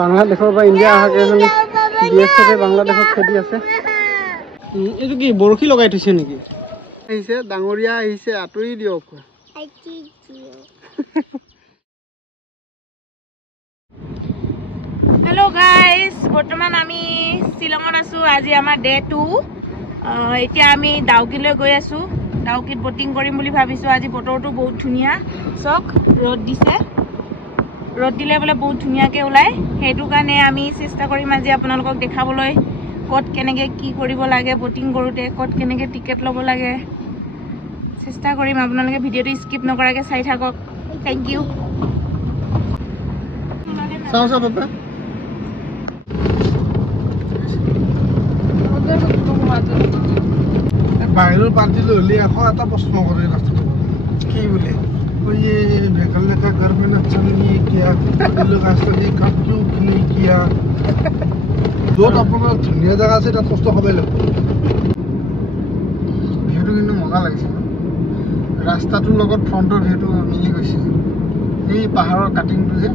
বাংলাদেশৰ পৰা ইণ্ডিয়া অহা কেইজনী বিএছএফে বাংলাদেশত খেদি আছে। এইটো কি বৰশী লগাই থৈছে নেকি? আহিছে ডাঙৰীয়া আহিছে, আঁতৰি দিয়ক। हेलो गाइस, बर्तमान आमी शिलंगत आसु। আজি আমাৰ डे 2। এতিয়া আমি ডাউকিলৈ গৈ আছো। ডাউকিত বোটিং কৰিম বুলি ভাবিছো। আজি বতৰটো বহুত ধুনিয়া। চক ৰ'দ দিছে। ৰ'দ দিলে বলে বহুত ধুনিয়াকে ওলাই। হেতু কাৰণে আমি চেষ্টা কৰিম আজি আপোনালোকক দেখাবলৈ কত কেনেকে কি কৰিব লাগে, বোটিং কৰোতে কত কেনেকে টিকেট ল'ব লাগে। চেষ্টা কৰিম আপোনালোকে ভিডিওটো স্কিপ নকৰাকে চাই থাকক। Thank you. চাও বাবা। বাহিৰৰ পাৰ্টিলৈ হ'লে আকৌ এটা প্ৰশ্ন কৰে ৰাস্তাটো কি বোলে ये मेघालय का गवर्नमेंट अच्छा नहीं है क्या लोग रास्ता দিয়ে কাম কিয় नहीं किया য'ত আপোনাৰ ধুনীয়া জায়গা আছে তাত কষ্ট হ'বই লাগিব। ভিউটো কিন্তু মজা লাগিছে। ৰাস্তাটোৰ লগত ফ্ৰণ্টৰ ভিউটো মিলি গৈছে। এই পাহাৰৰ কাটিংটো যে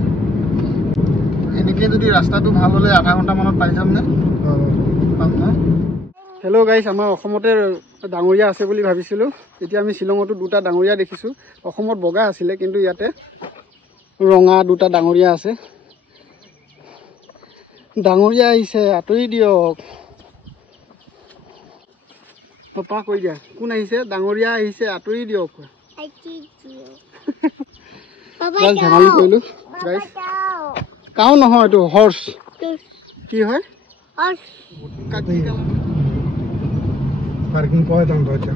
এনেকৈ যদি ৰাস্তাটো ভাল হ'লে আধা ঘণ্টামানত পাই যাম নে? হেল্ল' গাইছ, আমাৰ অসমতে ডাঙৰীয়া আছে বুলি ভাবিছিলোঁ। এতিয়া আমি শ্বিলঙতো দুটা ডাঙৰীয়া দেখিছোঁ। অসমত বগা আছিলে, কিন্তু ইয়াতে ৰঙা দুটা ডাঙৰীয়া আছে। ডাঙৰীয়া আহিছে, আঁতৰি দিয়ক। পাপা কৈ দিয়া কোন আহিছে? ডাঙৰীয়া আহিছে, আঁতৰি দিয়ক। ধেমালি কৰিলোঁ গাইছ। কাউ নহয়, এইটো হৰ্চ। কি হয়? পাৰ্কিং পোৱা যাম এতিয়া।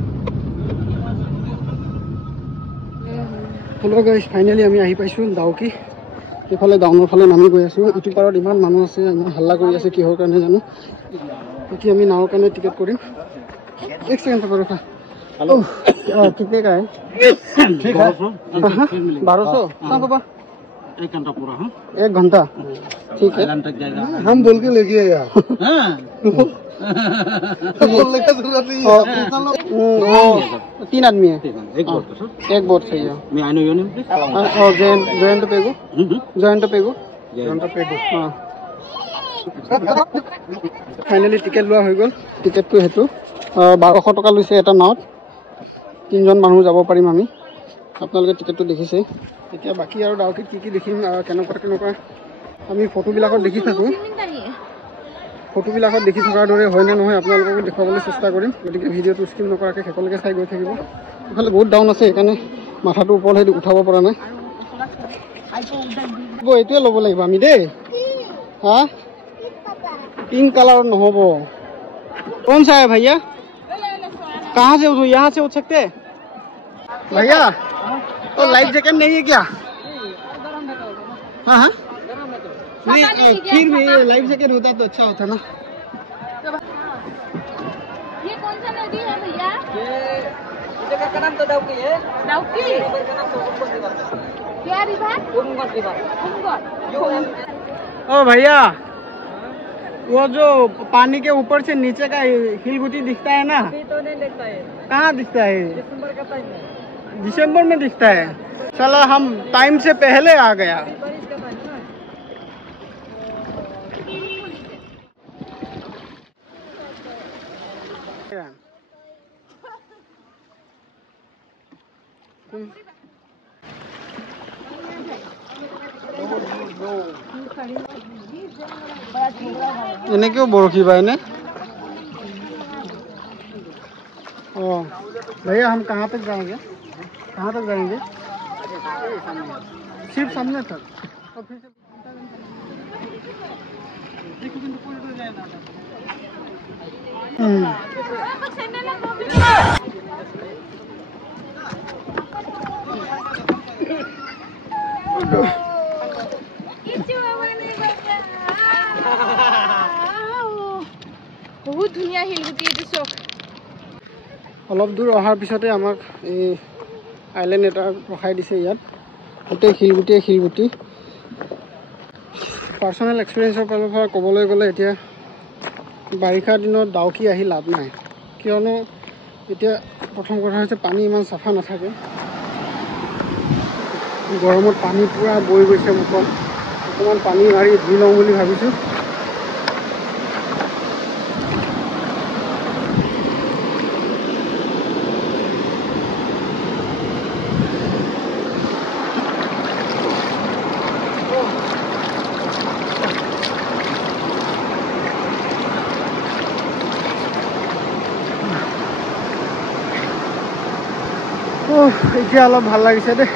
হেল্ল' গাইছ, ফাইনেলি আমি আহি পাইছোঁ ডাউকি। এইফালে ডাউনৰ ফালে নামি গৈ আছোঁ। ইটো পাৰত ইমান মানুহ আছে, ইমান হাল্লা কৰি আছে, কিহৰ কাৰণে জানো। এতিয়া আমি নাৱৰ কাৰণে টিকেট কৰিম। एक सेकंड पर रुका। कितने का है? ठीक है 1200। हाँ पापा 1 घंटा पूरा। हाँ 1 घंटा ठीक है। तक जाएगा। हम बोल के लेके आया बोलने का जरूरत नहीं है। वो 3 आदमी है। एक बोट सर, एक बोट सही है। मैं I know your name please. और जॉइंट पेगो जॉइंट पेगो हाँ। फाइनेली टिकेट लोৱা হৈ গ'ল। টিকেটটো হেতু 1200 টকা লৈছে এটা নাৱত। 3জন মানুহ যাব পাৰিম আমি। আপোনালোকে টিকেটটো দেখিছে। এতিয়া বাকি আৰু ডাউকিত কি কি দেখিম, কেনেকুৱা আমি ফটোবিলাকত দেখি থাকোঁ। ফটোবিলাকত দেখি থকাৰ দৰে হয় নে নহয় আপোনালোককো দেখুৱাবলৈ চেষ্টা কৰিম। গতিকে ভিডিঅ'টো স্কিপ নকৰাকৈ সকলোকে চাই গৈ থাকিব। ইফালে বহুত ডাউন আছে, সেইকাৰণে মাথাটো ওপৰলৈ উঠাব পৰা নাই। এইটোৱে ল'ব লাগিব আমি দেই। হা पिंक कलर न हो। कौन सा है भैया? कहाँ से उठ? यहाँ से उठ सकते हैं भैया? तो लाइफ जैकेट नहीं है क्या? हाँ हाँ नहीं, फिर भी लाइफ जैकेट होता तो अच्छा होता ना। ये कौन सा नदी है भैया? ये जगह का नाम तो डाउकी है। डाउकी क्या रिवर? उमगढ़ रिवर। ओ भैया, वो जो पानी के ऊपर से नीचे का हिलगुटी दिखता है ना? अभी तो नहीं दिखता है। कहाँ दिखता है? दिसंबर का टाइम है। दिसंबर में दिखता है। चला हम टाइम से पहले आ गया। बारिश का टाइम इन्हें क्यों बरखी भाई ने? ओ भैया, हम कहाँ तक जाएंगे? कहाँ तक जाएंगे? सिर्फ सामने तक। और फिर से बहुत धुनिया हिलगुटी এইটো চক। অলপ দূৰ অহাৰ পিছতে আমাক এই আইলেণ্ড এটা ৰখাই দিছে। ইয়াত গোটেই শিলগুটি। পাৰ্চনেল এক্সপিৰিয়েঞ্চৰ ফালৰ পৰা ক'বলৈ গ'লে এতিয়া বাৰিষা দিনত ডাউকি আহি লাভ নাই। কিয়নো এতিয়া প্ৰথম কথা হৈছে পানী ইমান চাফা নাথাকে। গৰমত পানী পুৰা বৈ গৈছে মুখত। অকণমান পানী মাৰি ধুই লওঁ বুলি ভাবিছোঁ। এতিয়া অলপ ভাল লাগিছে দেই।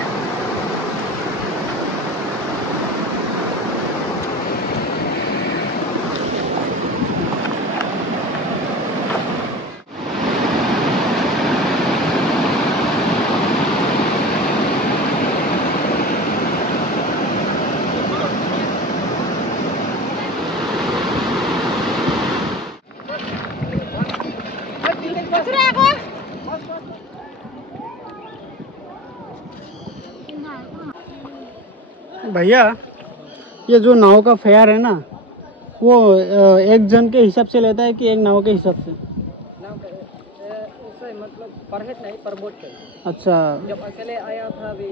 भैया ये जो नाव का फेयर है ना वो एक जन के हिसाब से लेता है कि एक नाव के हिसाब से? मतलब पर हेड नहीं, पर बोट पे। अच्छा, जब अकेले आया था अभी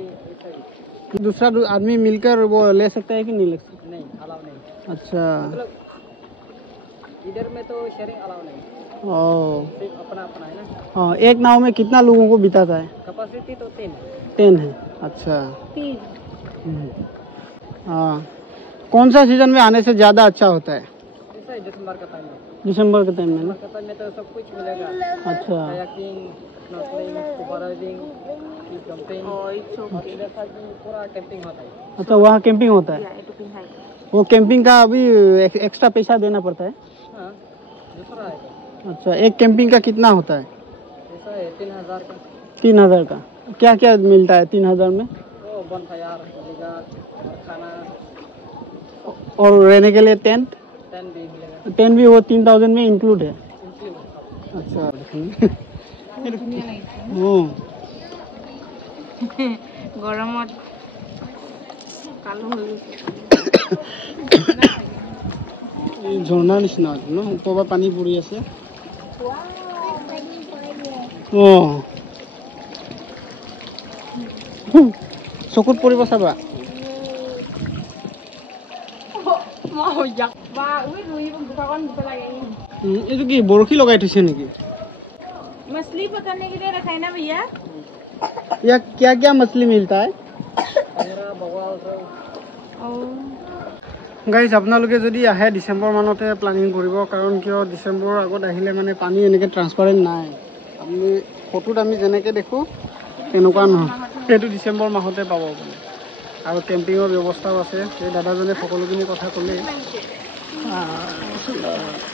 दूसरा आदमी मिलकर वो ले सकता है कि नहीं ले सकता? नहीं, अलाउ नहीं। अच्छा, मतलब इधर में तो शेयरिंग अलाउ नहीं, ओ सिर्फ अपना अपना है ना। हाँ, एक नाव में कितना लोगों को बिताता है? कैपेसिटी तो 10 है। अच्छा, हाँ, कौन सा सीजन में आने से ज़्यादा अच्छा होता है? ऐसा है दिसंबर का टाइम में। दिसंबर के टाइम में ना? दिसंबर का टाइम में तो सब कुछ मिलेगा। अच्छा, kayaking, snorkelling, scuba diving, jumping, पूरा कैंपिंग होता है। अच्छा, वहाँ कैंपिंग होता है? वो कैंपिंग का अभी एक्स्ट्रा पैसा देना पड़ता है? हाँ, दूसरा है। अच्छा, एक कैंपिंग का कितना होता है? ऐसा है 3000 का। 3000 का क्या क्या मिलता है 3000 में? वो बनफायर मिलेगा और खाना, और रहने के लिए टेंट? टेंट भी मिलेगा। टेंट भी वो 3000 में इंक्लूड है? इंक्लूड। अच्छा, গৰমত কালো হৈ গৈছে। এই ঝৰ্ণাৰ নিচিনা ন, ওপৰৰ পৰা পানী পৰি আছে। চকুত পৰিব চাবা। এইটো কি বৰশী লগাই থৈছে নেকি? मछली पकड़ने के लिए रखा है ना भैया। यार क्या क्या मछली मिलता है? গাইজ আপোনালোকে যদি আহে ডিচেম্বৰ মানতে প্লানিং কৰিব, কাৰণ কিয় ডিচেম্বৰৰ আগত আহিলে মানে পানী এনেকৈ ট্ৰান্সপাৰেণ্ট নাই। আপুনি ফটোত আমি যেনেকৈ দেখোঁ তেনেকুৱা নহয়, সেইটো ডিচেম্বৰ মাহতে পাব আপুনি। আৰু কেম্পিঙৰ ব্যৱস্থাও আছে। এই দাদাজনে সকলোখিনি কথা ক'লে।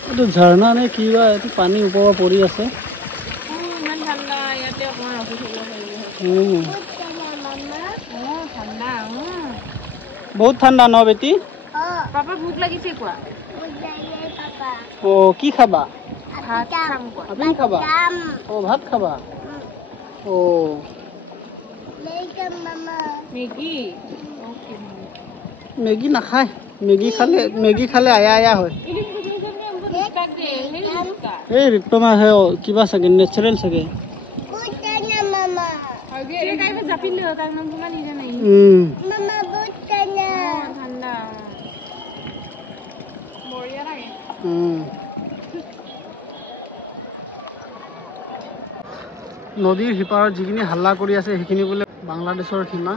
এইটো ঝৰ্ণা নে কি বা, এইটো পানী ওপৰৰ পৰা পৰি আছে। बहुत ठंडा न बेटी? पापा भूख लगी से क्या? ओ की खाबा? भात खाम को। अभी खाबा? ओ भात खाबा? ओ मैगी। मैगी नाखाय, मैगी खाले आया आया হয়। এই ৰিক্তমা হে কিবা চাগে নেচাৰেল চাগে। নদীৰ সিপাৰত যিখিনি হাল্লা কৰি আছে সেইখিনি বোলে বাংলাদেশৰ সীমা।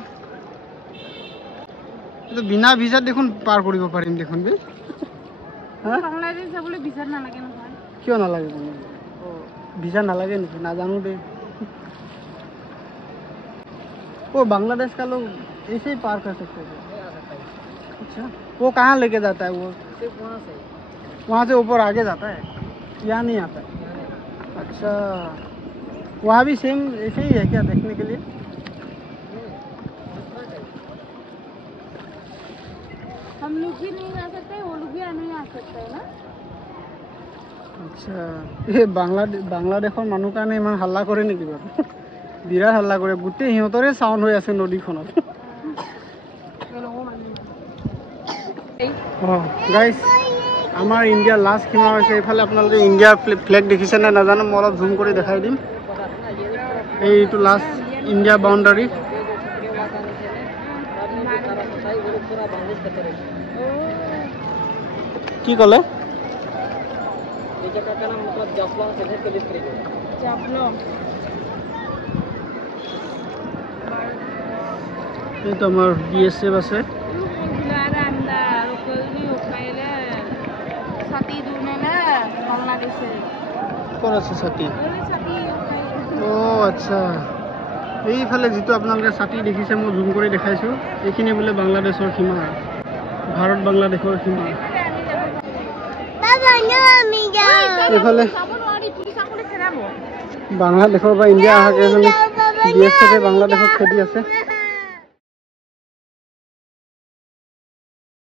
এইটো বিনা ভিজাত দেখোন পাৰ কৰিব পাৰিম দেখোন বে। বাংলাদেশ যাবলৈ ভিজা নালাগে নহয়। কিয় নালাগে? ভিজা নালাগে নেকি? নাজানো দে। वो बांग्लादेश का लोग ऐसे ही पार कर सकते हैं? अच्छा, वो कहाँ लेके जाता है? वो सिर्फ वहाँ से ऊपर आगे जाता है, यहाँ नहीं आता है? अच्छा, वहाँ भी सेम ऐसे ही है क्या देखने के लिए? हम लोग भी नहीं आ सकते, वो लोग भी नहीं आ सकते है ना। अच्छा, ये বাংলাদেশৰ মানুহ কাৰণে ইমান হাল্লা কৰে নেকি বাৰু? বিৰাট হাল্লা কৰে, গোটেই সিহঁতৰে চাউণ্ড হৈ আছে নদীখনত। গাইজ, আমাৰ ইণ্ডিয়াৰ লাষ্ট সীমা হৈছে এইফালে। আপোনালোকে ইণ্ডিয়াৰ ফ্লেগ দেখিছেনে নাজানো, মই অলপ জুম কৰি দেখাই দিম। এইটো লাষ্ট ইণ্ডিয়া বাউণ্ডাৰী। কি ক'লে ये जगह का नाम मतलब जाफलंग शहर के डिस्ट्रिक्ट है জাফলং এইটো আমাৰ BSF আছে ক'ত আছে ছাতি আচ্ছা এইফালে যিটো আপোনালোকে ছাতি দেখিছে মই জুম কৰি দেখাইছোঁ এইখিনি বোলে বাংলাদেশৰ সীমা ভাৰত বাংলাদেশৰ সীমা এইফালে বাংলাদেশৰ পৰা ইণ্ডিয়া অহা কেইজনী BSF বাংলাদেশত খেদি আছে